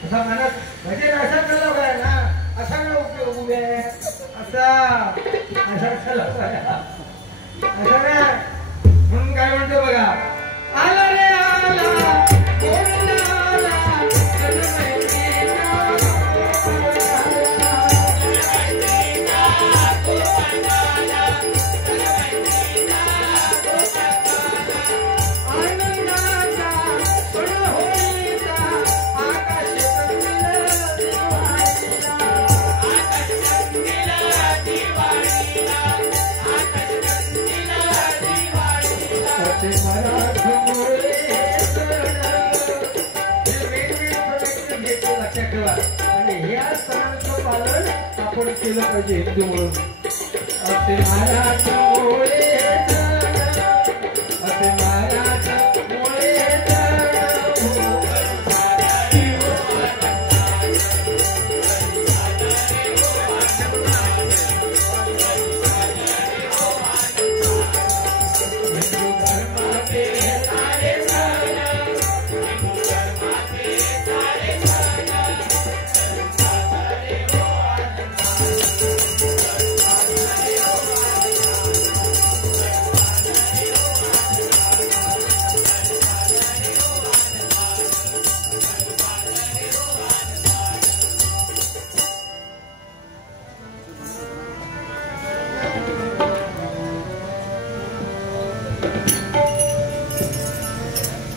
असा म्हणत म्हणजे असा चालला बघा ना असा ना उपयोग उभे असा असा चालला बघा असा ना म्हणून काय म्हणतो बघा आला रे आला कोणला आला लक्षात ठेवा आणि या सणांचं पालन आपण केलं पाहिजे हिंदू म्हणून असे महाराष्ट्रामुळे असे महाराष्ट्रामुळे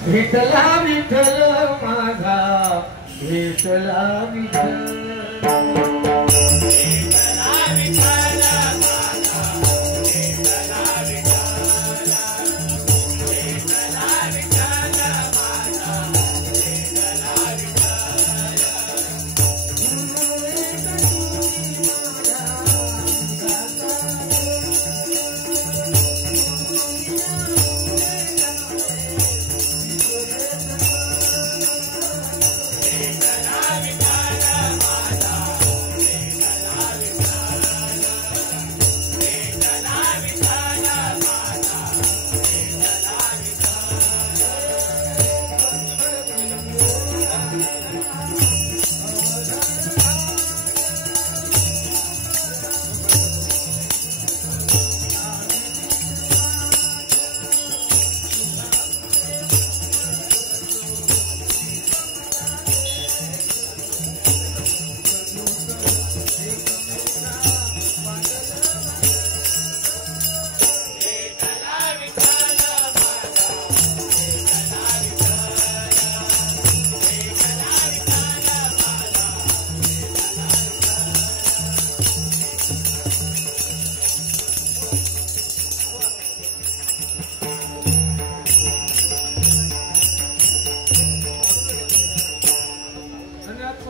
विठला विठल माझा विठला विठल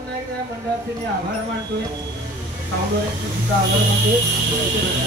आभार मानतोय, सुद्धा आभार मानतोय.